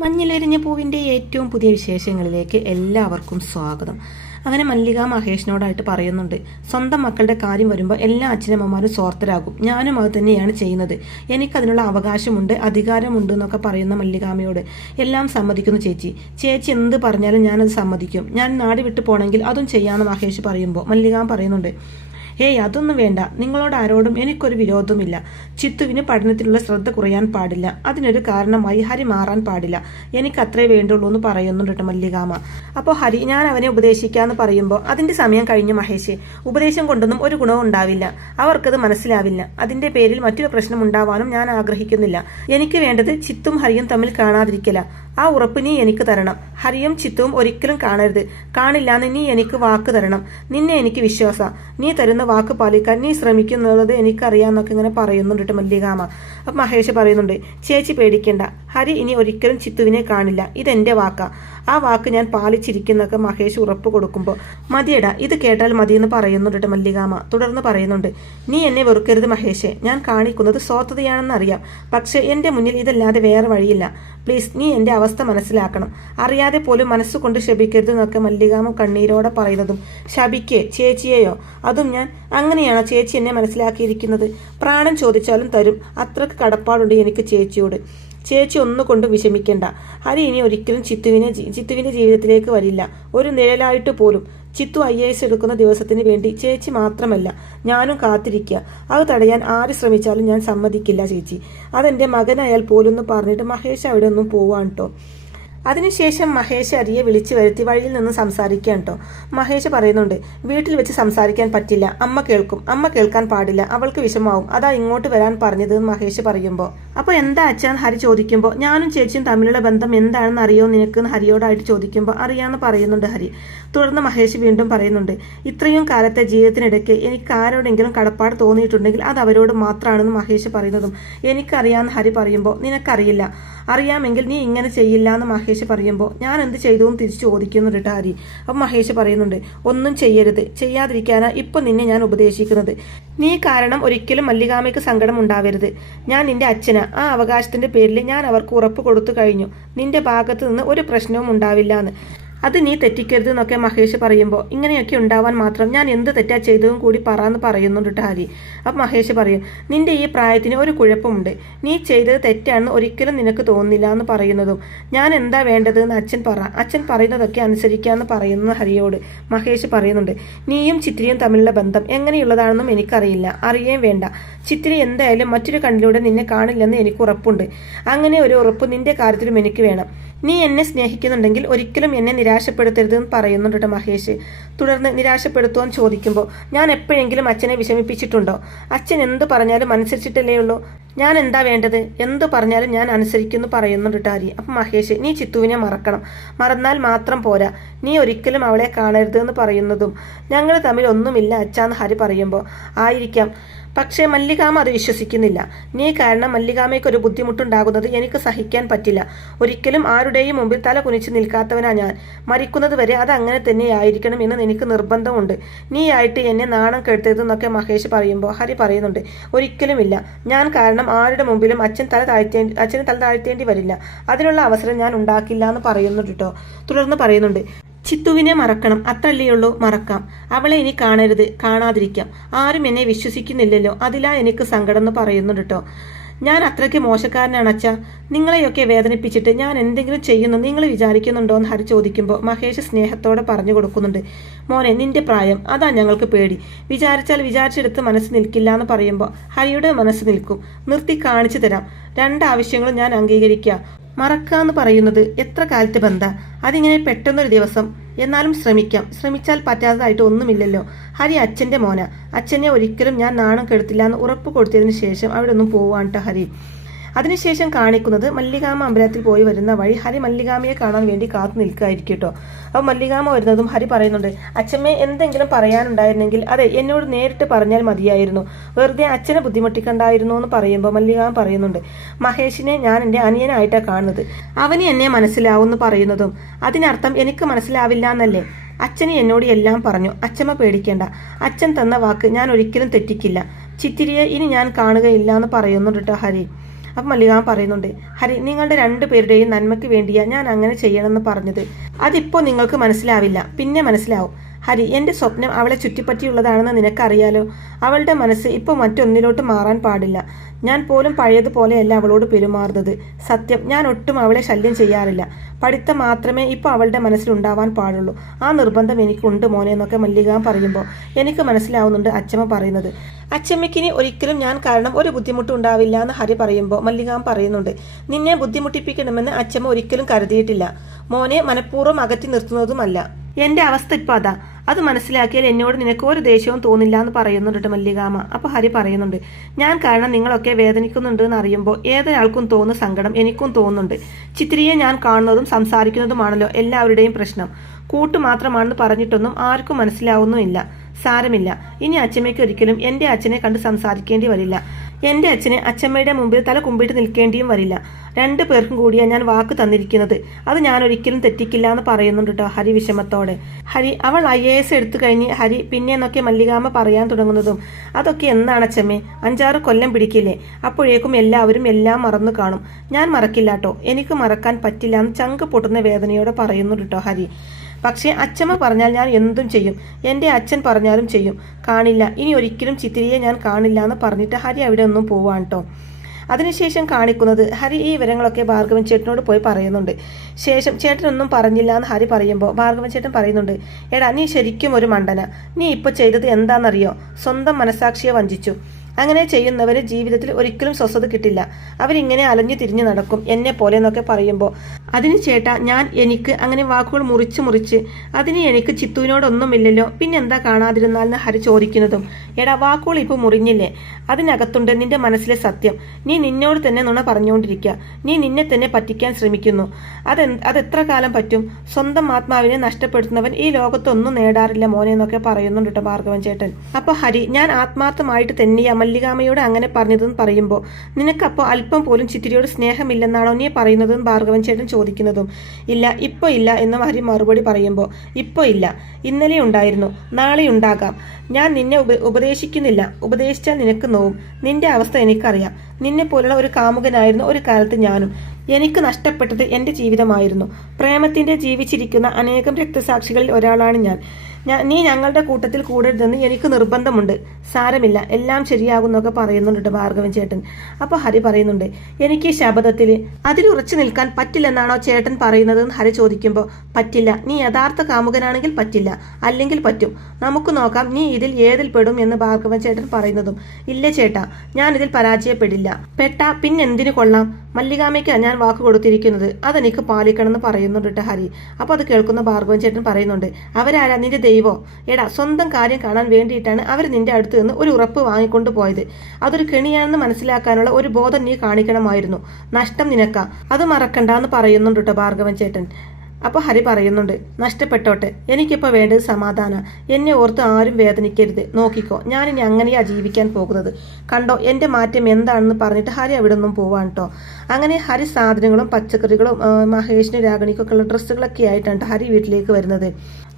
മഞ്ഞിലെരിഞ്ഞ പൂവിൻ്റെ ഏറ്റവും പുതിയ വിശേഷങ്ങളിലേക്ക് എല്ലാവർക്കും സ്വാഗതം. അങ്ങനെ മല്ലിക മഹേഷിനോടായിട്ട് പറയുന്നുണ്ട്, സ്വന്തം മക്കളുടെ കാര്യം വരുമ്പോൾ എല്ലാ അച്ഛനമ്മമാരും സ്വാർത്ഥരാകും. ഞാനും അത് തന്നെയാണ് ചെയ്യുന്നത്. എനിക്കതിനുള്ള അവകാശമുണ്ട്, അധികാരമുണ്ട് എന്നൊക്കെ പറയുന്ന മല്ലികാമയോട് എല്ലാം സമ്മതിക്കുന്നു ചേച്ചി. ചേച്ചി എന്ത് പറഞ്ഞാലും ഞാനത് സമ്മതിക്കും. ഞാൻ നാട് വിട്ടു പോകണമെങ്കിൽ അതും ചെയ്യാമെന്ന് മഹേഷ് പറയുമ്പോൾ മല്ലികാമ പറയുന്നുണ്ട്, ഏയ് അതൊന്നും വേണ്ട, നിങ്ങളോട് ആരോടും എനിക്കൊരു വിരോധമില്ല. ചിത്തുവിന് പഠനത്തിലുള്ള ശ്രദ്ധ കുറയാൻ പാടില്ല. അതിനൊരു കാരണമായി ഹരി മാറാൻ പാടില്ല. എനിക്ക് അത്രേ വേണ്ടുള്ളൂ എന്ന് പറയുന്നുണ്ട് മല്ലികാമ. അപ്പോൾ ഹരി ഞാൻ അവനെ ഉപദേശിക്കാന്ന് പറയുമ്പോൾ അതിന്റെ സമയം കഴിഞ്ഞു മഹേഷ്. ഉപദേശം കൊണ്ടൊന്നും ഒരു ഗുണവും ഉണ്ടാവില്ല. അവർക്കത് മനസ്സിലാവില്ല. അതിന്റെ പേരിൽ മറ്റൊരു പ്രശ്നം ഉണ്ടാവാനും ഞാൻ ആഗ്രഹിക്കുന്നില്ല. എനിക്ക് വേണ്ടത് ചിത്തും ഹരിയും തമ്മിൽ കാണാതിരിക്കല. ആ ഉറപ്പ് നീ എനിക്ക് തരണം. ഹരിയും ചിത്തുവും ഒരിക്കലും കാണരുത്. കാണില്ലാന്ന് നീ എനിക്ക് വാക്ക് തരണം. നിന്നെ എനിക്ക് വിശ്വാസ. നീ തരുന്ന വാക്ക് പാലിക്കാൻ നീ ശ്രമിക്കുന്നുള്ളത് എനിക്കറിയാന്നൊക്കെ ഇങ്ങനെ പറയുന്നുണ്ട് മല്ലികാമ. അപ്പൊ മഹേഷ് പറയുന്നുണ്ട്, ചേച്ചി പേടിക്കേണ്ട, ഹരി ഇനി ഒരിക്കലും ചിത്തുവിനെ കാണില്ല. ഇതെന്റെ വാക്കാ. ആ വാക്ക് ഞാൻ പാലിച്ചിരിക്കുന്നൊക്കെ മഹേഷ് ഉറപ്പ് കൊടുക്കുമ്പോൾ മതിയടാ, ഇത് കേട്ടാൽ മതിയെന്ന് പറയുന്നുണ്ട് മല്ലികാമ. തുടർന്ന് പറയുന്നുണ്ട്, നീ എന്നെ വെറുക്കരുത് മഹേഷ്. ഞാൻ കാണിക്കുന്നത് സ്വാർത്ഥതയാണെന്നറിയാം. പക്ഷെ എന്റെ മുന്നിൽ ഇതല്ലാതെ വേറെ വഴിയില്ല. പ്ലീസ് നീ എന്റെ അവസ്ഥ മനസ്സിലാക്കണം. അറിയാതെ പോലും മനസ്സുകൊണ്ട് ശപിക്കരുത് എന്നൊക്കെ മല്ലികാമ കണ്ണീരോടെ പറയുന്നതും, ശപിക്കേ ചേച്ചിയെയോ? അതും ഞാൻ? അങ്ങനെയാണോ ചേച്ചി എന്നെ മനസ്സിലാക്കിയിരിക്കുന്നത്? പ്രാണൻ ചോദിച്ചാലും തരും. അത്രക്ക് കടപ്പാടുണ്ട് എനിക്ക് ചേച്ചിയോട്. ചേച്ചി ഒന്നുകൊണ്ടും വിഷമിക്കേണ്ട. ഹരി ഇനി ഒരിക്കലും ചിത്തുവിന്റെ ജീവിതത്തിലേക്ക് വരില്ല, ഒരു നിഴലായിട്ട് പോലും. ചിത്തു IAS എടുക്കുന്ന ദിവസത്തിന് വേണ്ടി ചേച്ചി മാത്രമല്ല ഞാനും കാത്തിരിക്കുക. അത് തടയാൻ ആര് ശ്രമിച്ചാലും ഞാൻ സമ്മതിക്കില്ല ചേച്ചി. അതെന്റെ മകനായാൽ പോലും എന്ന് പറഞ്ഞിട്ട് മഹേഷ് അവിടെ ഒന്നും പോവാണ് കേട്ടോ. അതിനുശേഷം മഹേഷ് ഹരിയെ വിളിച്ചു വരുത്തി വഴിയിൽ നിന്ന് സംസാരിക്കാൻ കേട്ടോ. മഹേഷ് പറയുന്നുണ്ട്, വീട്ടിൽ വെച്ച് സംസാരിക്കാൻ പറ്റില്ല, അമ്മ കേൾക്കും. അമ്മ കേൾക്കാൻ പാടില്ല, അവൾക്ക് വിഷമാവും. അതാ ഇങ്ങോട്ട് വരാൻ പറഞ്ഞത് മഹേഷ് പറയുമ്പോൾ. അപ്പോൾ എന്താ അച്ഛൻ ഹരി ചോദിക്കുമ്പോൾ, ഞാനും ചേച്ചിയും തമ്മിലുള്ള ബന്ധം എന്താണെന്ന് അറിയോ നിനക്ക് ഹരിയോടായിട്ട് ചോദിക്കുമ്പോൾ അറിയാമെന്ന് പറയുന്നുണ്ട് ഹരി. തുടർന്ന് മഹേഷ് വീണ്ടും പറയുന്നുണ്ട്, ഇത്രയും കാലത്തെ ജീവിതത്തിനിടയ്ക്ക് എനിക്ക് ആരോടെങ്കിലും കടപ്പാട് തോന്നിയിട്ടുണ്ടെങ്കിൽ അത് അവരോട് മാത്രമാണെന്ന് മഹേഷ് പറയുന്നതും എനിക്കറിയാമെന്ന് ഹരി പറയുമ്പോൾ നിനക്കറിയില്ല. അറിയാമെങ്കിൽ നീ ഇങ്ങനെ ചെയ്യില്ല എന്ന് മഹേഷ് പറയുമ്പോൾ ഞാൻ എന്ത് ചെയ്തു എന്ന് തിരിച്ചു ചോദിക്കുന്നുണ്ട് ഹരി. അപ്പം മഹേഷ് പറയുന്നുണ്ട്, ഒന്നും ചെയ്യരുത്, ചെയ്യാതിരിക്കാനാ ഇപ്പൊ നിന്നെ ഞാൻ ഉപദേശിക്കുന്നത്. നീ കാരണം ഒരിക്കലും മല്ലികാമയ്ക്ക് സങ്കടം ഉണ്ടാവരുത്. ഞാൻ നിന്റെ അച്ഛനാ. ആ അവകാശത്തിന്റെ പേരിൽ ഞാൻ അവർക്ക് ഉറപ്പ് കൊടുത്തു കഴിഞ്ഞു. നിന്റെ ഭാഗത്ത് നിന്ന് ഒരു പ്രശ്നവും ഉണ്ടാവില്ല എന്ന്. അത് നീ തെറ്റിക്കരുത് എന്നൊക്കെ മഹേഷ് പറയുമ്പോൾ ഇങ്ങനെയൊക്കെ ഉണ്ടാവാൻ മാത്രം ഞാൻ എന്ത് തെറ്റാ ചെയ്തതും കൂടി പറയാന്ന് പറയുന്നുണ്ട് ഹരി. അപ്പം മഹേഷ് പറയും, നിന്റെ ഈ പ്രായത്തിന് ഒരു കുഴപ്പമുണ്ട്. നീ ചെയ്തത് തെറ്റാണെന്ന് ഒരിക്കലും നിനക്ക് തോന്നില്ല എന്ന് പറയുന്നതും ഞാൻ എന്താ വേണ്ടത് എന്ന് അച്ഛൻ പറ. അച്ഛൻ പറയുന്നതൊക്കെ അനുസരിക്കാന്ന് പറയുന്ന ഹരിയോട് മഹേഷ് പറയുന്നുണ്ട്, നീയും ചിത്രിയും തമ്മിലുള്ള ബന്ധം എങ്ങനെയുള്ളതാണെന്നും എനിക്കറിയില്ല, അറിയേം വേണ്ട. ചിത്രി എന്തായാലും മറ്റൊരു കണ്ണിലൂടെ നിന്നെ കാണില്ലെന്ന് എനിക്ക് ഉറപ്പുണ്ട്. അങ്ങനെ ഒരു ഉറപ്പ് നിന്റെ കാര്യത്തിലും എനിക്ക് വേണം. നീ എന്നെ സ്നേഹിക്കുന്നുണ്ടെങ്കിൽ ഒരിക്കലും എന്നെ നിരാശപ്പെടുത്തരുതെന്ന് പറയുന്നുണ്ട് മഹേഷ്. തുടർന്ന് നിരാശപ്പെടുത്തുവാൻ ചോദിക്കുമ്പോൾ ഞാൻ എപ്പോഴെങ്കിലും അച്ഛനെ വിഷമിപ്പിച്ചിട്ടുണ്ടോ? അച്ഛൻ എന്ത് പറഞ്ഞാലും അനുസരിച്ചിട്ടല്ലേ ഉള്ളൂ. ഞാൻ എന്താ വേണ്ടത്? എന്ത് പറഞ്ഞാലും ഞാൻ അനുസരിക്കുന്നു പറയുന്നുണ്ട് ഹരി. അപ്പം മഹേഷ്, നീ ചിത്തുവിനെ മറക്കണം. മറന്നാൽ മാത്രം പോരാ, നീ ഒരിക്കലും അവളെ കാണരുത് എന്ന് പറയുന്നതും ഞങ്ങൾ തമ്മിൽ ഒന്നുമില്ല അച്ഛാന്ന് ഹരി പറയുമ്പോൾ ആയിരിക്കാം, പക്ഷേ മല്ലികാമ അത് വിശ്വസിക്കുന്നില്ല. നീ കാരണം മല്ലികാമയ്ക്കൊരു ബുദ്ധിമുട്ടുണ്ടാകുന്നത് എനിക്ക് സഹിക്കാൻ പറ്റില്ല. ഒരിക്കലും ആരുടെയും മുമ്പിൽ തല കുനിച്ച് നിൽക്കാത്തവനാ ഞാൻ. മരിക്കുന്നത് വരെ അത് അങ്ങനെ തന്നെ ആയിരിക്കണം എന്ന് എനിക്ക് നിർബന്ധമുണ്ട്. നീ ആയിട്ട് എന്നെ നാണം കെടുത്തതെന്നൊക്കെ മഹേഷ് പറയുമ്പോൾ ഹരി പറയുന്നുണ്ട്, ഒരിക്കലുമില്ല. ഞാൻ കാരണം ആരുടെ മുമ്പിലും അച്ഛന് തല താഴ്ത്തേണ്ടി വരില്ല. അതിനുള്ള അവസരം ഞാൻ ഉണ്ടാക്കില്ല എന്ന് പറയുന്നുണ്ട് കേട്ടോ. തുടർന്ന് പറയുന്നുണ്ട്, ചിത്തുവിനെ മറക്കണം, അത്രല്ലേയുള്ളൂ. മറക്കാം. അവളെ ഇനി കാണരുത്, കാണാതിരിക്കാം. ആരും എന്നെ വിശ്വസിക്കുന്നില്ലല്ലോ, അതിലാ എനിക്ക് സങ്കടം എന്ന് പറയുന്നുണ്ട് കേട്ടോ. ഞാൻ അത്രയ്ക്ക് മോശക്കാരനാണ് അച്ഛാ. നിങ്ങളെയൊക്കെ വേദനിപ്പിച്ചിട്ട് ഞാൻ എന്തെങ്കിലും ചെയ്യുന്നു നിങ്ങൾ വിചാരിക്കുന്നുണ്ടോ എന്ന് ഹരി ചോദിക്കുമ്പോൾ മഹേഷ് സ്നേഹത്തോടെ പറഞ്ഞു കൊടുക്കുന്നുണ്ട്, മോനെ നിന്റെ പ്രായം അതാ ഞങ്ങൾക്ക് പേടി. വിചാരിച്ചാൽ വിചാരിച്ചെടുത്ത് മനസ്സ് നിൽക്കില്ല എന്ന് പറയുമ്പോൾ ഹരിയുടെ മനസ്സ് നിൽക്കും. നിർത്തി കാണിച്ചു തരാം. രണ്ടാവശ്യങ്ങളും ഞാൻ അംഗീകരിക്കുക. മറക്കാന്ന് പറയുന്നത് എത്ര കാലത്തെ ബന്ധം? അതിങ്ങനെ പെട്ടെന്നൊരു ദിവസം. എന്നാലും ശ്രമിക്കാം. ശ്രമിച്ചാൽ പറ്റാത്തതായിട്ട് ഒന്നുമില്ലല്ലോ. ഹരി അച്ഛന്റെ മോന. അച്ഛനെ ഒരിക്കലും ഞാൻ നാണം കെടുത്തില്ല എന്ന് ഉറപ്പ് കൊടുത്തതിന് ശേഷം അവിടെ ഒന്നും പോവാണ്ട ഹരി. അതിനുശേഷം കാണിക്കുന്നത് മല്ലികാമ അമ്പലത്തിൽ പോയി വരുന്ന വഴി ഹരി മല്ലികാമയെ കാണാൻ വേണ്ടി കാത്തു നിൽക്കായിരിക്കും കേട്ടോ. അപ്പോൾ മല്ലികാമ വരുന്നതും ഹരി പറയുന്നുണ്ട്, അച്ഛമ്മേ എന്തെങ്കിലും പറയാനുണ്ടായിരുന്നെങ്കിൽ അതെ എന്നോട് നേരിട്ട് പറഞ്ഞാൽ മതിയായിരുന്നു. വെറുതെ അച്ഛനെ ബുദ്ധിമുട്ടിക്കണ്ടായിരുന്നു എന്ന് പറയുമ്പോൾ മല്ലികാമ പറയുന്നുണ്ട്, മഹേഷിനെ ഞാൻ എൻ്റെ അനിയനായിട്ടാണ് കാണുന്നത്. അവന് എന്നെ മനസ്സിലാവുമെന്ന് പറയുന്നതും അതിനർത്ഥം എനിക്ക് മനസ്സിലാവില്ല എന്നല്ലേ? അച്ഛന് എന്നോട് എല്ലാം പറഞ്ഞു. അച്ഛമ്മ പേടിക്കേണ്ട. അച്ഛൻ തന്ന വാക്ക് ഞാൻ ഒരിക്കലും തെറ്റിക്കില്ല. ചിത്തിരിയെ ഇനി ഞാൻ കാണുകയില്ല എന്ന് പറയുന്നുണ്ട് കേട്ടോ ഹരി. അപ്പം മല്ലികാമ്മ പറയുന്നുണ്ട്, ഹരി നിങ്ങളുടെ രണ്ടുപേരുടെയും നന്മയ്ക്ക് വേണ്ടിയാ ഞാൻ അങ്ങനെ ചെയ്യണമെന്ന് പറഞ്ഞത്. അതിപ്പോൾ നിങ്ങൾക്ക് മനസ്സിലാവില്ല, പിന്നെ മനസ്സിലാവും. ഹരി, എൻ്റെ സ്വപ്നം അവളെ ചുറ്റിപ്പറ്റിയുള്ളതാണെന്ന് നിനക്കറിയാലോ. അവളുടെ മനസ്സ് ഇപ്പോൾ മറ്റൊന്നിലോട്ട് മാറാൻ പാടില്ല. ഞാൻ പോലും പഴയതുപോലെയല്ല അവളോട് പെരുമാറുന്നത്. സത്യം, ഞാൻ ഒട്ടും അവളെ ശല്യം ചെയ്യാറില്ല. പഠിത്തം മാത്രമേ ഇപ്പോൾ അവളുടെ മനസ്സിലുണ്ടാവാൻ പാടുള്ളൂ. ആ നിർബന്ധം എനിക്കുണ്ട് മോനെ എന്നൊക്കെ മല്ലികാമ്മ പറയുമ്പോൾ എനിക്ക് മനസ്സിലാവുന്നുണ്ട് അച്ഛമ്മ പറയുന്നത്. അച്ഛമ്മയ്ക്കിനി ഒരിക്കലും ഞാൻ കാരണം ഒരു ബുദ്ധിമുട്ടും ഉണ്ടാവില്ല എന്ന് ഹരി പറയുമ്പോൾ മല്ലികാമ്മ പറയുന്നുണ്ട്, നിന്നെ ബുദ്ധിമുട്ടിപ്പിക്കണമെന്ന് അച്ഛമ്മ ഒരിക്കലും കരുതിയിട്ടില്ല. മോനെ മനഃപൂർവ്വം അകറ്റി നിർത്തുന്നതുമല്ല. എൻ്റെ അവസ്ഥ ഇപ്പോൾ അതാ. അത് മനസ്സിലാക്കിയാൽ എന്നോട് നിനക്ക് ഒരു ദേഷ്യവും തോന്നില്ല എന്ന് പറയുന്നുണ്ട് മല്ലികാമ്മ. അപ്പോൾ ഹരി പറയുന്നുണ്ട്, ഞാൻ കാരണം നിങ്ങളൊക്കെ വേദനിക്കുന്നുണ്ട് എന്ന് അറിയുമ്പോൾ ഏതൊരാൾക്കും തോന്നുന്ന സങ്കടം എനിക്കും തോന്നുന്നുണ്ട്. ചിത്തിരിയെ ഞാൻ കാണുന്നതും സംസാരിക്കുന്നതുമാണല്ലോ എല്ലാവരുടെയും പ്രശ്നം. കൂട്ടു മാത്രമാണെന്ന് പറഞ്ഞിട്ടൊന്നും ആർക്കും മനസ്സിലാവുന്നുമില്ല. സാരമില്ല, ഇനി അച്ഛമ്മയ്ക്ക് ഒരിക്കലും എൻ്റെ അച്ഛനെ കണ്ട് സംസാരിക്കേണ്ടി വരില്ല. എൻ്റെ അച്ഛനെ അച്ഛമ്മയുടെ മുമ്പിൽ തല കുമ്പിട്ട് നിൽക്കേണ്ടിയും വരില്ല. രണ്ടു പേർക്കും കൂടിയാണ് ഞാൻ വാക്ക് തന്നിരിക്കുന്നത്. അത് ഞാൻ ഒരിക്കലും തെറ്റിക്കില്ല എന്ന് പറയുന്നുണ്ട് കേട്ടോ ഹരി വിഷമത്തോടെ. ഹരി, അവൾ IAS എടുത്തു കഴിഞ്ഞ് ഹരി പിന്നെന്നൊക്കെ മല്ലികാമ്മ പറയാൻ തുടങ്ങുന്നതും അതൊക്കെ എന്നാണ് അച്ഛമ്മേ, 5-6 കൊല്ലം പിടിക്കില്ലേ? അപ്പോഴേക്കും എല്ലാവരും എല്ലാം മറന്നു കാണും. ഞാൻ മറക്കില്ല കേട്ടോ, എനിക്ക് മറക്കാൻ പറ്റില്ല എന്ന് ചങ്ക് പൊട്ടുന്ന വേദനയോടെ പറയുന്നുണ്ട് കേട്ടോ ഹരി. പക്ഷേ അച്ഛമ്മ പറഞ്ഞാൽ ഞാൻ എന്തും ചെയ്യും. എൻ്റെ അച്ഛൻ പറഞ്ഞാലും ചെയ്യും. കാണില്ല, ഇനി ഒരിക്കലും ചിത്തിരിയെ ഞാൻ കാണില്ല എന്ന് പറഞ്ഞിട്ട് ഹരി അവിടെ ഒന്നും പോവാൻ കേട്ടോ. അതിനുശേഷം കാണിക്കുന്നത് ഹരി ഈ വിവരങ്ങളൊക്കെ ഭാർഗവൻ ചേട്ടനോട് പോയി പറയുന്നുണ്ട്. ശേഷം ചേട്ടനൊന്നും പറഞ്ഞില്ല എന്ന് ഹരി പറയുമ്പോൾ ഭാർഗവൻ ചേട്ടൻ പറയുന്നുണ്ട്, എടാ നീ ശരിക്കും ഒരു മണ്ടന. നീ ഇപ്പോൾ ചെയ്തത് എന്താണെന്നറിയോ? സ്വന്തം മനസാക്ഷിയെ വഞ്ചിച്ചു. അങ്ങനെ ചെയ്യുന്നവര് ജീവിതത്തിൽ ഒരിക്കലും സ്വസ്ഥത കിട്ടില്ല. അവരിങ്ങനെ അലഞ്ഞു തിരിഞ്ഞു നടക്കും എന്നെ പോലെ എന്നൊക്കെ പറയുമ്പോൾ അതിന് ചേട്ടാ എനിക്ക് അങ്ങനെ വാക്കുകൾ മുറിച്ച് അതിന് എനിക്ക് ചിത്തുവിനോടൊന്നുമില്ലല്ലോ, പിന്നെന്താ കാണാതിരുന്നാൽ എന്ന് ഹരി ചോദിക്കുന്നതും, എടാ വാക്കുകൾ ഇപ്പോൾ മുറിഞ്ഞില്ലേ? അതിനകത്തുണ്ട് നിന്റെ മനസ്സിലെ സത്യം. നീ നിന്നോട് തന്നെ നുണ പറഞ്ഞുകൊണ്ടിരിക്കുക. നീ നിന്നെ തന്നെ പറ്റിക്കാൻ ശ്രമിക്കുന്നു. അതെത്ര കാലം പറ്റും? സ്വന്തം ആത്മാവിനെ നഷ്ടപ്പെടുത്തുന്നവൻ ഈ ലോകത്തൊന്നും നേടാറില്ല മോനെ എന്നൊക്കെ പറയുന്നുണ്ട് കേട്ടോ ഭാർഗവൻ ചേട്ടൻ. അപ്പൊ ഹരി, ഞാൻ ആത്മാർത്ഥമായിട്ട് തന്നെയാ മല്ലികാമ്മയോട് അങ്ങനെ പറഞ്ഞതെന്ന് പറയുമ്പോൾ നിനക്കപ്പോൾ അല്പം പോലും ചിത്തിരിയോട് സ്നേഹമില്ലെന്നാണോ നീ പറയുന്നതെന്ന് ഭാർഗവൻ ചേട്ടൻ ചോദിക്കുന്നതും, ഇല്ല ഇപ്പോൾ ഇല്ല എന്ന് ഹരി മറുപടി പറയുമ്പോൾ, ഇപ്പോൾ ഇല്ല, ഇന്നലെ ഉണ്ടായിരുന്നു, നാളെ ഉണ്ടാകാം. ഞാൻ നിന്നെ ഉപദേശിക്കുന്നില്ല. ഉപദേശിച്ചാൽ നിനക്ക് നോവും. നിന്റെ അവസ്ഥ എനിക്കറിയാം. നിന്നെ പോലുള്ള ഒരു കാമുകനായിരുന്നു ഒരു കാലത്ത് ഞാനും. എനിക്ക് നഷ്ടപ്പെട്ടത് എൻ്റെ ജീവിതമായിരുന്നു. പ്രേമത്തിൻ്റെ ജീവിച്ചിരിക്കുന്ന അനേകം രക്തസാക്ഷികളിൽ ഒരാളാണ് ഞാൻ. നീ ഞങ്ങളുടെ കൂട്ടത്തിൽ കൂടരുതെന്ന് എനിക്ക് നിർബന്ധമുണ്ട്. സാരമില്ല, എല്ലാം ശരിയാകുന്നൊക്കെ പറയുന്നുണ്ട് ഭാർഗവൻ ചേട്ടൻ. അപ്പോൾ ഹരി പറയുന്നുണ്ട്, എനിക്ക് ഈ ശബദത്തിൽ അതിലുറച്ചു നിൽക്കാൻ പറ്റില്ലെന്നാണോ ചേട്ടൻ പറയുന്നതെന്ന് ഹരി ചോദിക്കുമ്പോൾ, പറ്റില്ല. നീ യഥാർത്ഥ കാമുകനാണെങ്കിൽ പറ്റില്ല, അല്ലെങ്കിൽ പറ്റും. നമുക്ക് നോക്കാം നീ ഇതിൽ ഏതിൽ പെടും എന്ന് ഭാർഗവൻ ചേട്ടൻ പറയുന്നതും, ഇല്ല ചേട്ടാ, ഞാൻ ഇതിൽ പരാജയപ്പെടില്ല. പെട്ടാ പിന്നെന്തിനു കൊള്ളാം? മല്ലികാമ്മയ്ക്ക് ഞാൻ വാക്ക് കൊടുത്തിരിക്കുന്നത് അതെനിക്ക് പാലിക്കണമെന്ന് പറയുന്നുണ്ട് ഹരി. അപ്പോൾ അത് കേൾക്കുന്ന ഭാർഗവൻ ചേട്ടൻ പറയുന്നുണ്ട്, അവരാരാ? നിന്റെ ദൈവോ? എടാ, സ്വന്തം കാര്യം കാണാൻ വേണ്ടിയിട്ടാണ് അവർ നിന്റെ അടുത്ത് നിന്ന് ഒരു ഉറപ്പ് വാങ്ങിക്കൊണ്ടു പോയത്. അതൊരു കെണിയാണെന്ന് മനസ്സിലാക്കാനുള്ള ഒരു ബോധം നീ കാണിക്കണമായിരുന്നു. നഷ്ടം നിനക്കാ, അത് മറക്കണ്ടെന്ന് പറയുന്നുണ്ട് ഭാർഗവൻ ചേട്ടൻ. അപ്പോൾ ഹരി പറയുന്നുണ്ട്, നഷ്ടപ്പെട്ടോട്ടെ, എനിക്കിപ്പോൾ വേണ്ടത് സമാധാനം. എന്നെ ഓർത്ത് ആരും വേദനിക്കരുത്. നോക്കിക്കോ, ഞാനിനി അങ്ങനെയാ ജീവിക്കാൻ പോകുന്നത്. കണ്ടോ എൻ്റെ മാറ്റം എന്താണെന്ന് പറഞ്ഞിട്ട് ഹരി അവിടെ നിന്നും പോവാൻ കേട്ടോ. അങ്ങനെ ഹരി സാധനങ്ങളും പച്ചക്കറികളും മഹേഷിനും രാഗണിക്കൊക്കെ ഉള്ള ഡ്രസ്സുകളൊക്കെ ആയിട്ടാണ് ഹരി വീട്ടിലേക്ക് വരുന്നത്.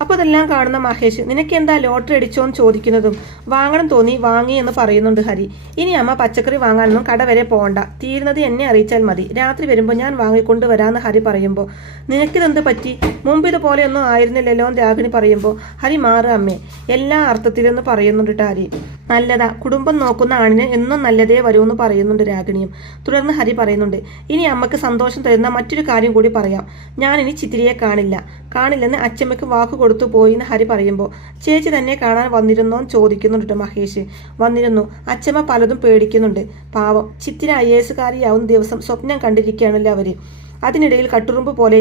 അപ്പോൾ അതെല്ലാം കാണുന്ന മഹേഷ്, നിനക്ക് എന്താ ലോട്ടറി അടിച്ചോ എന്ന് ചോദിക്കുന്നതും, വാങ്ങണം തോന്നി വാങ്ങി എന്ന് പറയുന്നുണ്ട് ഹരി. ഇനി അമ്മ പച്ചക്കറി വാങ്ങാനൊന്നും കട വരെ പോകണ്ട, തീരുന്നത് എന്നെ അറിയിച്ചാൽ മതി. രാത്രി വരുമ്പോൾ ഞാൻ വാങ്ങിക്കൊണ്ട് വരാമെന്ന് ഹരി പറയുമ്പോൾ, നിനക്കിതെന്ത് പറ്റി? മുമ്പ് ഇതുപോലെയൊന്നും ആയിരുന്നില്ലല്ലോ എന്ന് രാഗിണി പറയുമ്പോൾ, ഹരി മാറുക അമ്മേ, എല്ലാ അർത്ഥത്തിലെന്ന് പറയുന്നുണ്ട് ഹരി. നല്ലതാ, കുടുംബം നോക്കുന്ന ആണിന് എന്നും നല്ലതേ വരുമെന്ന് പറയുന്നുണ്ട് രാഗിണിയും. തുടർന്ന് ഹരി പറയുന്നുണ്ട്, ഇനി അമ്മക്ക് സന്തോഷം തരുന്ന മറ്റൊരു കാര്യം കൂടി പറയാം. ഞാനിനി ചിത്തിരിയെ കാണില്ലെന്ന് അച്ഛമ്മയ്ക്ക് വാക്ക് കൊടുത്തു പോയി എന്ന് ഹരി പറയുമ്പോൾ, ചേച്ചി തന്നെ കാണാൻ വന്നിരുന്നോ എന്ന് ചോദിക്കുന്നുണ്ട് മഹേഷ്. വന്നിരുന്നു. അച്ഛമ്മ പലതും പേടിക്കുന്നുണ്ട്. പാവം, ചിത്തിര IAS കാരിയാവുന്ന ദിവസം സ്വപ്നം കണ്ടിരിക്കുകയാണല്ലോ അവര്. അതിനിടയിൽ കട്ടുറുമ്പ് പോലെ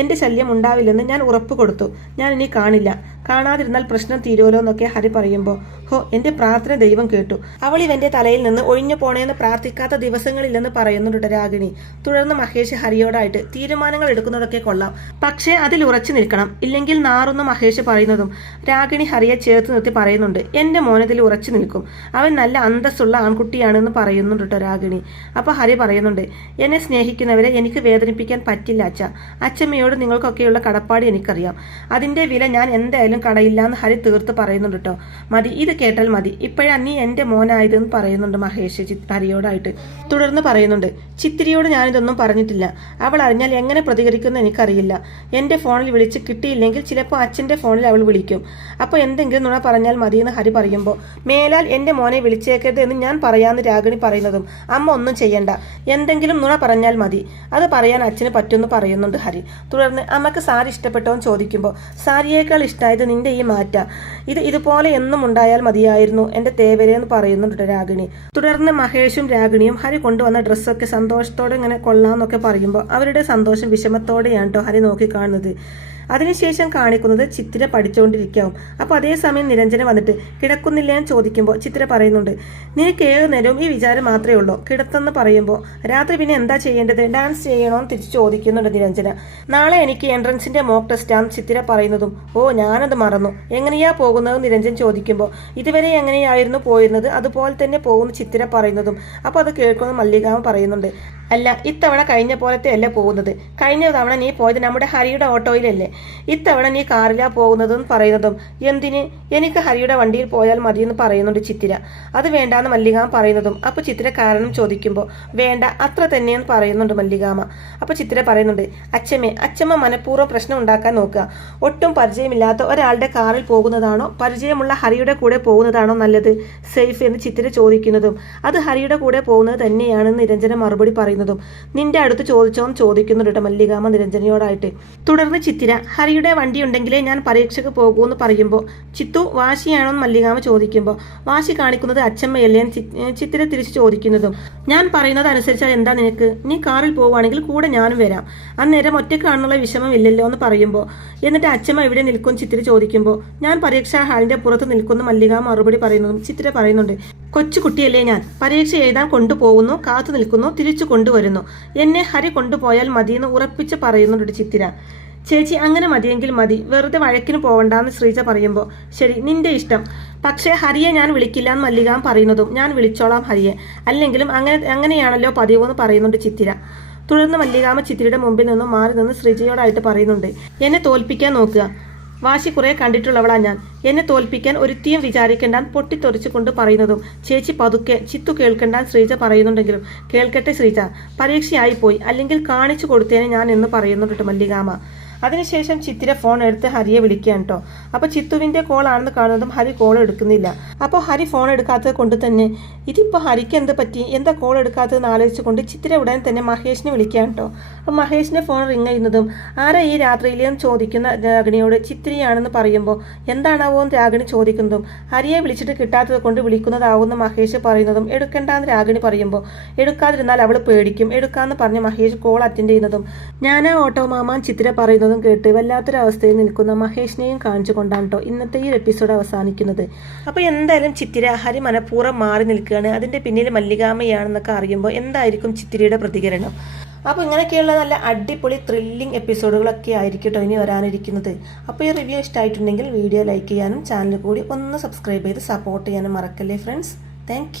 എൻ്റെ ശല്യം ഉണ്ടാവില്ലെന്ന് ഞാൻ ഉറപ്പ് കൊടുത്തു. ഞാൻ ഇനി കാണില്ല. കാണാതിരുന്നാൽ പ്രശ്നം തീരുമല്ലോ എന്നൊക്കെ ഹരി പറയുമ്പോൾ, ഹോ, എൻ്റെ പ്രാർത്ഥന ദൈവം കേട്ടു. അവൾ ഇവൻ്റെ തലയിൽ നിന്ന് ഒഴിഞ്ഞു പോണേന്ന് പ്രാർത്ഥിക്കാത്ത ദിവസങ്ങളില്ലെന്ന് പറയുന്നുണ്ട് രാഗിണി. തുടർന്ന് മഹേഷ് ഹരിയോടായിട്ട്, തീരുമാനങ്ങൾ എടുക്കുന്നതൊക്കെ കൊള്ളാം, പക്ഷേ അതിൽ ഉറച്ചു നിൽക്കണം, ഇല്ലെങ്കിൽ നാറൊന്ന് മഹേഷ് പറയുന്നതും രാഗിണി ഹരിയെ ചേർത്ത് നിർത്തി പറയുന്നുണ്ട്, എൻ്റെ മോനതിൽ ഉറച്ചു നിൽക്കും. അവൻ നല്ല അന്തസ്സുള്ള ആൺകുട്ടിയാണെന്ന് പറയുന്നുണ്ട് രാഗിണി. അപ്പോൾ ഹരി പറയുന്നുണ്ട്, എന്നെ സ്നേഹിക്കുന്നവരെ എനിക്ക് വേദനിപ്പിക്കാൻ പറ്റില്ല അച്ഛ. അച്ഛമ്മയോട് നിങ്ങൾക്കൊക്കെയുള്ള കടപ്പാട് എനിക്കറിയാം. അതിൻ്റെ വില ഞാൻ എന്തായാലും എന്തായാലും കടയില്ല എന്ന് ഹരി തീർത്ത് പറയുന്നുണ്ട് കേട്ടോ. മതി, ഇത് കേട്ടാൽ മതി, ഇപ്പോഴാ നീ എൻ്റെ മോനായതെന്ന് പറയുന്നുണ്ട് മഹേഷ് ഹരിയോടായിട്ട്. തുടർന്ന് പറയുന്നുണ്ട്, ചിത്തിരിയോട് ഞാനിതൊന്നും പറഞ്ഞിട്ടില്ല. അവൾ അറിഞ്ഞാൽ എങ്ങനെ പ്രതികരിക്കുമെന്ന് എനിക്കറിയില്ല. എൻ്റെ ഫോണിൽ വിളിച്ച് കിട്ടിയില്ലെങ്കിൽ ചിലപ്പോൾ അച്ഛൻ്റെ ഫോണിൽ അവൾ വിളിക്കും. അപ്പോൾ എന്തെങ്കിലും നുണ പറഞ്ഞാൽ മതിയെന്ന് ഹരി പറയുമ്പോൾ, മേലാൽ എൻ്റെ മോനെ വിളിച്ചേക്കരുത് എന്ന് ഞാൻ പറയാമെന്ന് രാഗിണി പറയുന്നതും, അമ്മ ഒന്നും ചെയ്യണ്ട, എന്തെങ്കിലും നുണ പറഞ്ഞാൽ മതി, അത് പറയാൻ അച്ഛന് പറ്റുമെന്ന് പറയുന്നുണ്ട് ഹരി. തുടർന്ന് അമ്മക്ക് സാരി ഇഷ്ടപ്പെട്ടോ എന്ന് ചോദിക്കുമ്പോൾ, സാരിയേക്കാൾ ഇഷ്ടമായത് നിന്റെ ഈ മാറ്റ, ഇതുപോലെ എന്നും ഉണ്ടായാൽ മതിയായിരുന്നു എൻ്റെ തേവരെന്ന് പറയുന്നുണ്ട് രാഗിണി. തുടർന്ന് മഹേഷും രാഗിണിയും ഹരി കൊണ്ടുവന്ന ഡ്രസ്സൊക്കെ സന്തോഷത്തോടെ ഇങ്ങനെ കൊള്ളാമെന്നൊക്കെ പറയുമ്പോൾ അവരുടെ സന്തോഷം വിഷമത്തോടെയാണ് കേട്ടോ ഹരി നോക്കിക്കാണുന്നത്. അതിനുശേഷം കാണിക്കുന്നത് ചിത്തിര പഠിച്ചുകൊണ്ടിരിക്കാവും. അപ്പോൾ അതേസമയം നിരഞ്ജന വന്നിട്ട് കിടക്കുന്നില്ല എന്ന് ചോദിക്കുമ്പോൾ ചിത്തിര പറയുന്നുണ്ട്, നിനക്ക് ഏത് നേരവും ഈ വിചാരം മാത്രമേ ഉള്ളൂ, കിടത്തെന്ന് പറയുമ്പോൾ രാത്രി പിന്നെ എന്താ ചെയ്യേണ്ടത്, ഡാൻസ് ചെയ്യണോന്ന് തിരിച്ചു ചോദിക്കുന്നുണ്ട് നിരഞ്ജന. നാളെ എനിക്ക് എൻട്രൻസിന്റെ മോക്ക് ടെസ്റ്റാന്ന് ചിത്തിര പറയുന്നതും, ഓ ഞാനത് മറന്നു, എങ്ങനെയാ പോകുന്നത് നിരഞ്ജൻ ചോദിക്കുമ്പോൾ, ഇതുവരെ എങ്ങനെയായിരുന്നു പോയിരുന്നത് അതുപോലെ തന്നെ പോകുന്നു ചിത്തിര പറയുന്നതും. അപ്പോൾ അത് കേൾക്കുന്ന മല്ലികാമ പറയുന്നുണ്ട്, അല്ല ഇത്തവണ കഴിഞ്ഞ പോലത്തെ അല്ല പോകുന്നത്, കഴിഞ്ഞ തവണ നീ പോയത് നമ്മുടെ ഹരിയുടെ ഓട്ടോയിലല്ലേ, ഇത്തവണ നീ കാറിലാ പോകുന്നതെന്ന് പറയുന്നതും, എന്തിന്, എനിക്ക് ഹരിയുടെ വണ്ടിയിൽ പോയാൽ മതിയെന്ന് പറയുന്നുണ്ട് ചിത്തിര. അത് വേണ്ടാന്ന് മല്ലികാമ പറയുന്നതും, അപ്പോൾ ചിത്തിര കാരണം ചോദിക്കുമ്പോൾ, വേണ്ട അത്ര തന്നെയെന്ന് പറയുന്നുണ്ട് മല്ലികാമ. അപ്പോൾ ചിത്തിര പറയുന്നുണ്ട്, അച്ഛമ്മ മനഃപൂർവ്വം പ്രശ്നം ഉണ്ടാക്കാൻ നോക്കുക, ഒട്ടും പരിചയമില്ലാത്ത ഒരാളുടെ കാറിൽ പോകുന്നതാണോ പരിചയമുള്ള ഹരിയുടെ കൂടെ പോകുന്നതാണോ നല്ലത്, സേഫ് എന്ന് ചിത്തിര ചോദിക്കുന്നതും, അത് ഹരിയുടെ കൂടെ പോകുന്നത് തന്നെയാണെന്ന് നിരഞ്ജന മറുപടി പറയുന്നതും, നിന്റെ അടുത്ത് ചോദിച്ചോന്ന് ചോദിക്കുന്നുണ്ട് മല്ലികാമ നിരഞ്ജനയോടായിട്ട്. തുടർന്ന് ചിത്തിര, ഹരിയുടെ വണ്ടി ഉണ്ടെങ്കിലേ ഞാൻ പരീക്ഷയ്ക്ക് പോകൂന്ന് പറയുമ്പോൾ, ചിത്തു വാശിയാണോന്ന് മല്ലികാമ ചോദിക്കുമ്പോൾ, വാശി കാണിക്കുന്നത് അച്ഛമ്മയല്ലേ ചിത്തിര തിരിച്ചു ചോദിക്കുന്നതും, ഞാൻ പറയുന്നത് അനുസരിച്ചാൽ എന്താ നിനക്ക്, നീ കാറിൽ പോവുകയാണെങ്കിൽ കൂടെ ഞാനും വരാം, അന്നേരം ഒറ്റക്കാണെന്നുള്ള വിഷമം ഇല്ലല്ലോ എന്ന് പറയുമ്പോൾ, എന്നിട്ട് അച്ഛമ്മ എവിടെ നിൽക്കും ചിത്തിര ചോദിക്കുമ്പോൾ, ഞാൻ പരീക്ഷാ ഹാളിന്റെ പുറത്ത് നിൽക്കുന്ന മല്ലികാമ മറുപടി പറയുന്നതും ചിത്തിര പറയുന്നുണ്ട്, കൊച്ചുകുട്ടിയല്ലേ ഞാൻ, പരീക്ഷ എഴുതാൻ കൊണ്ടുപോകുന്നു, കാത്തു നിൽക്കുന്നു, തിരിച്ചു കൊണ്ടുവരുന്നു, എന്നെ ഹരി കൊണ്ടുപോയാൽ മതിയെന്ന് ഉറപ്പിച്ച് പറയുന്നുണ്ട് ചിത്തിര. ചേച്ചി അങ്ങനെ മതിയെങ്കിൽ മതി, വെറുതെ വഴക്കിന് പോവണ്ടെന്ന് ശ്രീജ പറയുമ്പോൾ, ശരി നിന്റെ ഇഷ്ടം, പക്ഷേ ഹരിയെ ഞാൻ വിളിക്കില്ല എന്ന് മല്ലികാം പറയുന്നതും, ഞാൻ വിളിച്ചോളാം ഹരിയെ, അല്ലെങ്കിലും അങ്ങനെയാണല്ലോ പതിവെന്ന് പറയുന്നുണ്ട് ചിത്തിര. തുടർന്ന് മല്ലികാമ ചിത്തിരയുടെ മുമ്പിൽ നിന്നും മാറി നിന്ന് ശ്രീജയോടായിട്ട് പറയുന്നുണ്ട്, എന്നെ തോൽപ്പിക്കാൻ നോക്കുക, വാശി കുറെ കണ്ടിട്ടുള്ളവളാ ഞാൻ, എന്നെ തോൽപ്പിക്കാൻ ഒരുത്തിയും വിചാരിക്കേണ്ടാൻ പൊട്ടിത്തെറിച്ചു കൊണ്ട് പറയുന്നതും, ചേച്ചി പതുക്കെ, ചിത്തു കേൾക്കണ്ടാൻ ശ്രീജ പറയുന്നുണ്ടെങ്കിലും, കേൾക്കട്ടെ ശ്രീജ, പരീക്ഷയായി പോയി, അല്ലെങ്കിൽ കാണിച്ചു കൊടുത്തേനെ ഞാൻ എന്ന് പറയുന്നുണ്ട് മല്ലികാമ. അതിനുശേഷം ചിത്തിര ഫോൺ എടുത്ത് ഹരിയെ വിളിക്കുകയാണ് കേട്ടോ. അപ്പോൾ ചിത്തുവിൻ്റെ കോൾ ആണെന്ന് കാണുന്നതും ഹരി കോൾ എടുക്കുന്നില്ല. അപ്പോൾ ഹരി ഫോൺ എടുക്കാത്തത് കൊണ്ട് തന്നെ ഇതിപ്പോൾ ഹരിക്ക് എന്ത് പറ്റി, എന്താ കോൾ എടുക്കാത്തതെന്ന് ആലോചിച്ചുകൊണ്ട് ചിത്തിര ഉടൻ തന്നെ മഹേഷിനെ വിളിക്കുകയാണ് കേട്ടോ. അപ്പോൾ മഹേഷിൻ്റെ ഫോൺ റിങ് ചെയ്യുന്നതും, ആരാ ഈ രാത്രിയിലെന്ന് ചോദിക്കുന്ന രാഗിണിയോട് ചിത്തിരിയാണെന്ന് പറയുമ്പോൾ, എന്താണാവോ എന്ന് രാഗിണി ചോദിക്കുന്നതും, ഹരിയെ വിളിച്ചിട്ട് കിട്ടാത്തത് കൊണ്ട് വിളിക്കുന്നതാവുന്ന മഹേഷ് പറയുന്നതും, എടുക്കണ്ടെന്ന് രാഗിണി പറയുമ്പോൾ, എടുക്കാതിരുന്നാൽ അവൾ പേടിക്കും, എടുക്കാമെന്ന് പറഞ്ഞ് മഹേഷ് കോൾ അറ്റൻഡ് ചെയ്യുന്നതും, ഞാനാ ഓട്ടോ മാമാൻ ചിത്തിര പറയുന്നതും കേട്ട് വല്ലാത്തൊരവസ്ഥയിൽ നിൽക്കുന്ന മഹേഷിനെയും കാണിച്ചുകൊണ്ടാണ് കേട്ടോ ഇന്നത്തെ ഈ എപ്പിസോഡ് അവസാനിക്കുന്നത്. അപ്പോൾ എന്തായാലും ചിത്തിര ഹരി മനഃപൂർവ്വം മാറി നിൽക്കുകയാണ്, അതിൻ്റെ പിന്നിൽ മല്ലികാമയാണെന്നൊക്കെ അറിയുമ്പോൾ എന്തായിരിക്കും ചിത്തിരയുടെ പ്രതികരണം. അപ്പോൾ ഇങ്ങനെയൊക്കെയുള്ള നല്ല അടിപൊളി ത്രില്ലിംഗ് എപ്പിസോഡുകളൊക്കെ ആയിരിക്കും കേട്ടോ ഇനി വരാനിരിക്കുന്നത്. അപ്പോൾ ഈ റിവ്യൂ ഇഷ്ടമായിട്ടുണ്ടെങ്കിൽ വീഡിയോ ലൈക്ക് ചെയ്യാനും ചാനൽ കൂടി ഒന്ന് സബ്സ്ക്രൈബ് ചെയ്ത് സപ്പോർട്ട് ചെയ്യാനും മറക്കല്ലേ ഫ്രണ്ട്സ്. താങ്ക്